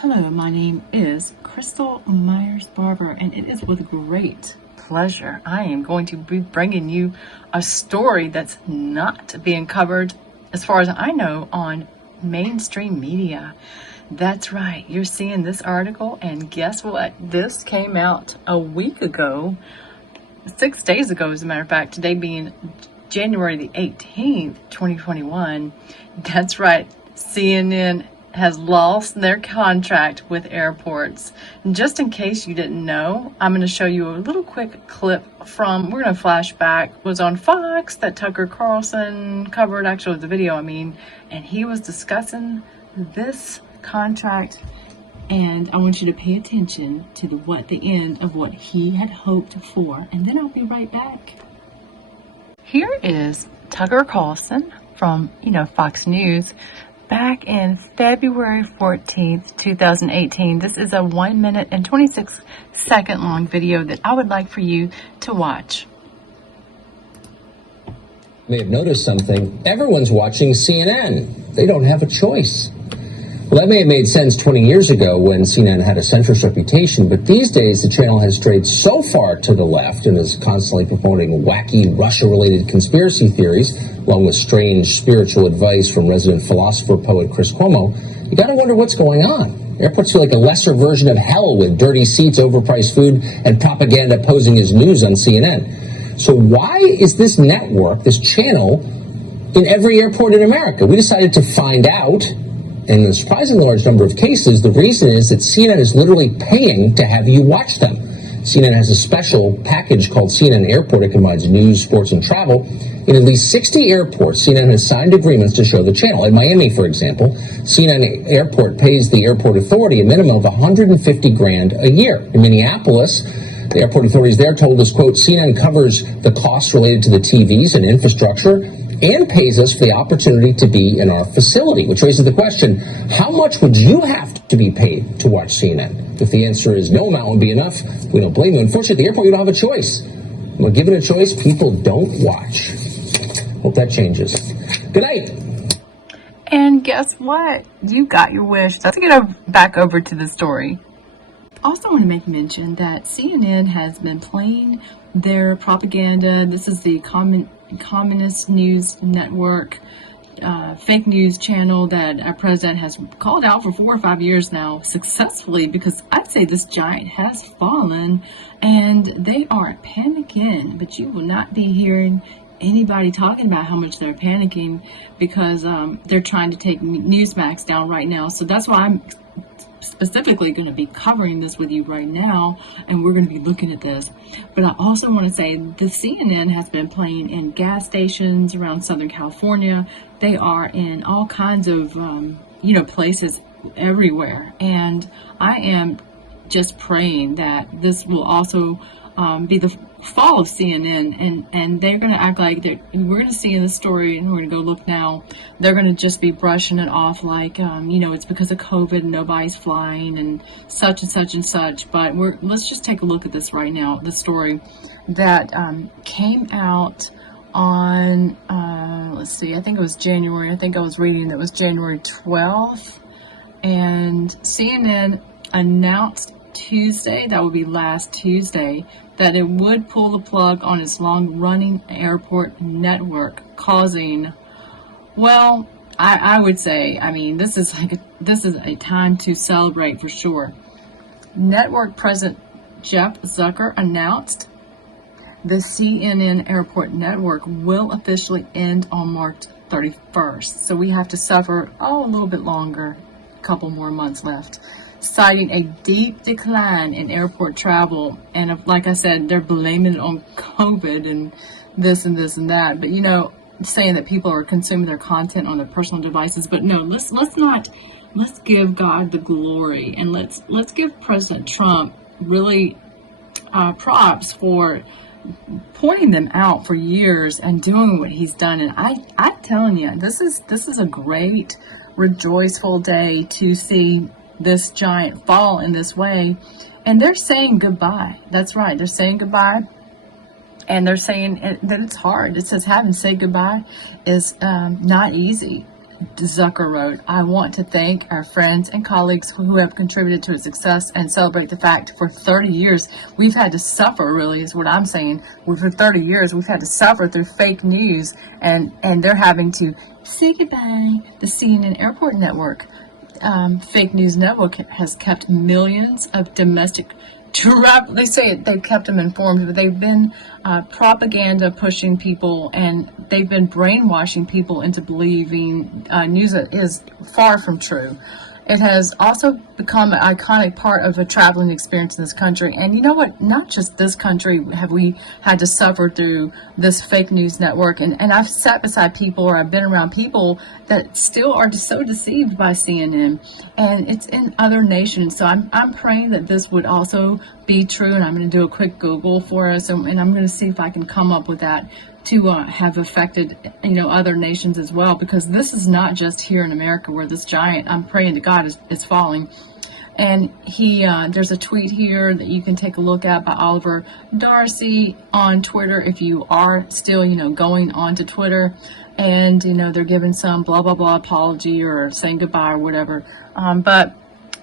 Hello, my name is Crystal Myers-Barber, and it is with great pleasure I am going to be bringing you a story that's not being covered, as far as I know, on mainstream media. That's right, you're seeing this article, and guess what? This came out a week ago, 6 days ago, as a matter of fact, today being January the 18th, 2021. That's right, CNN has lost their contract with airports. And just in case you didn't know, I'm going to show you a little quick clip from, we're going to flash back, was on Fox that Tucker Carlson covered, actually the video, and he was discussing this contract, and I want you to pay attention to the end of what he had hoped for, and then I'll be right back. Here is Tucker Carlson from, Fox News, back in February 14th, 2018. This is a 1 minute and 26 second long video that I would like for you to watch. You may have noticed something. Everyone's watching CNN. They don't have a choice. Well, that may have made sense 20 years ago when CNN had a centrist reputation, but these days the channel has strayed so far to the left and is constantly promoting wacky Russia-related conspiracy theories, along with strange spiritual advice from resident philosopher poet Chris Cuomo. You gotta wonder what's going on. Airports feel like a lesser version of hell with dirty seats, overpriced food, and propaganda posing as news on CNN. So why is this network, this channel, in every airport in America? We decided to find out. And in a surprisingly large number of cases, the reason is that CNN is literally paying to have you watch them. CNN has a special package called CNN Airport. It combines news, sports, and travel. In at least 60 airports, CNN has signed agreements to show the channel. In Miami, for example, CNN Airport pays the airport authority a minimum of $150,000 a year. In Minneapolis, the airport authorities there told us, quote, CNN covers the costs related to the TVs and infrastructure and pays us for the opportunity to be in our facility, which raises the question, how much would you have to be paid to watch CNN? If the answer is no amount would be enough, we don't blame you. Unfortunately, at the airport, you don't have a choice. When given a choice, people don't watch. Hope that changes. Good night. And guess what? You got your wish. Let's get back over to the story. Also want to make mention that CNN has been playing their propaganda. This is the Communist News Network, fake news channel that our president has called out for 4 or 5 years now successfully, because I'd say this giant has fallen and they are panicking, but you will not be hearing anybody talking about how much they're panicking, because they're trying to take Newsmax down right now. So that's why I'm specifically going to be covering this with you right now, and we're going to be looking at this. But I also want to say the CNN has been playing in gas stations around Southern California. They are in all kinds of places everywhere, and I am just praying that this will also be the fall of CNN, and they're going to act like we're going to see in the story, and we're going to go look now, they're going to just be brushing it off like it's because of COVID and nobody's flying and such and such and such. But let's just take a look at this right now, the story that came out on let's see, I think it was January, I think I was reading that it was January 12th, and CNN announced Tuesday, that would be last Tuesday, that it would pull the plug on its long-running airport network, causing, well, I would say, this is a time to celebrate for sure. Network president Jeff Zucker announced the CNN airport network will officially end on March 31st. So we have to suffer, a little bit longer, a couple more months left, citing a deep decline in airport travel. And like I said, they're blaming it on COVID and this and this and that. But saying that people are consuming their content on their personal devices. But no, let's give God the glory, and let's give President Trump really props for pointing them out for years and doing what he's done. And I'm telling you, this is a great, rejoiceful day to see this giant fall in this way. And they're saying goodbye. That's right, they're saying goodbye. And they're saying that it's hard. It says having said goodbye is not easy. Zucker wrote, "I want to thank our friends and colleagues who have contributed to its success and celebrate the fact for 30 years we've had to suffer," really is what I'm saying. For 30 years we've had to suffer through fake news, and they're having to say goodbye. The CNN Airport Network, fake news network, has kept millions of domestic they say they've kept them informed, but they've been propaganda pushing people, and they've been brainwashing people into believing news that is far from true. It has also become an iconic part of a traveling experience in this country. And you know what? Not just this country have we had to suffer through this fake news network. And I've sat beside people, or I've been around people that still are so deceived by CNN. And it's in other nations. So I'm praying that this would also be true. And I'm going to do a quick Google for us. And I'm going to see if I can come up with that to have affected, other nations as well, because this is not just here in America where this giant, I'm praying to God, is falling. And there's a tweet here that you can take a look at by Oliver Darcy on Twitter, if you are still, going on to Twitter, and, they're giving some blah, blah, blah apology or saying goodbye or whatever. But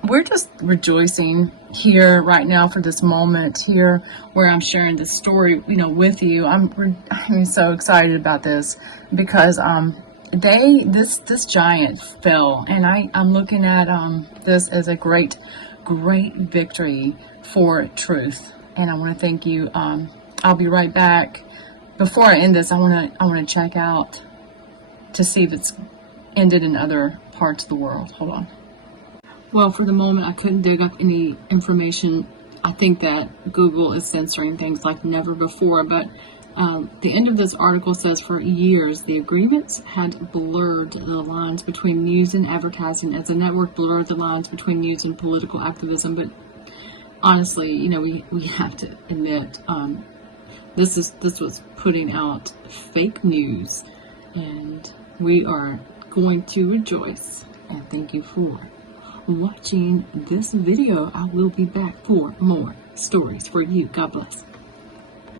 we're just rejoicing here right now for this moment here where I'm sharing this story, with you. I'm so excited about this because this giant fell, and I'm looking at this as a great victory for truth. And I want to thank you. I'll be right back. Before I end this, I want to check out to see if it's ended in other parts of the world. Hold on. Well, for the moment, I couldn't dig up any information. I think that Google is censoring things like never before. But the end of this article says, for years, the agreements had blurred the lines between news and advertising as the network blurred the lines between news and political activism. But honestly, we have to admit, this was putting out fake news. And we are going to rejoice. And thank you for watching this video. I will be back for more stories for you. God bless.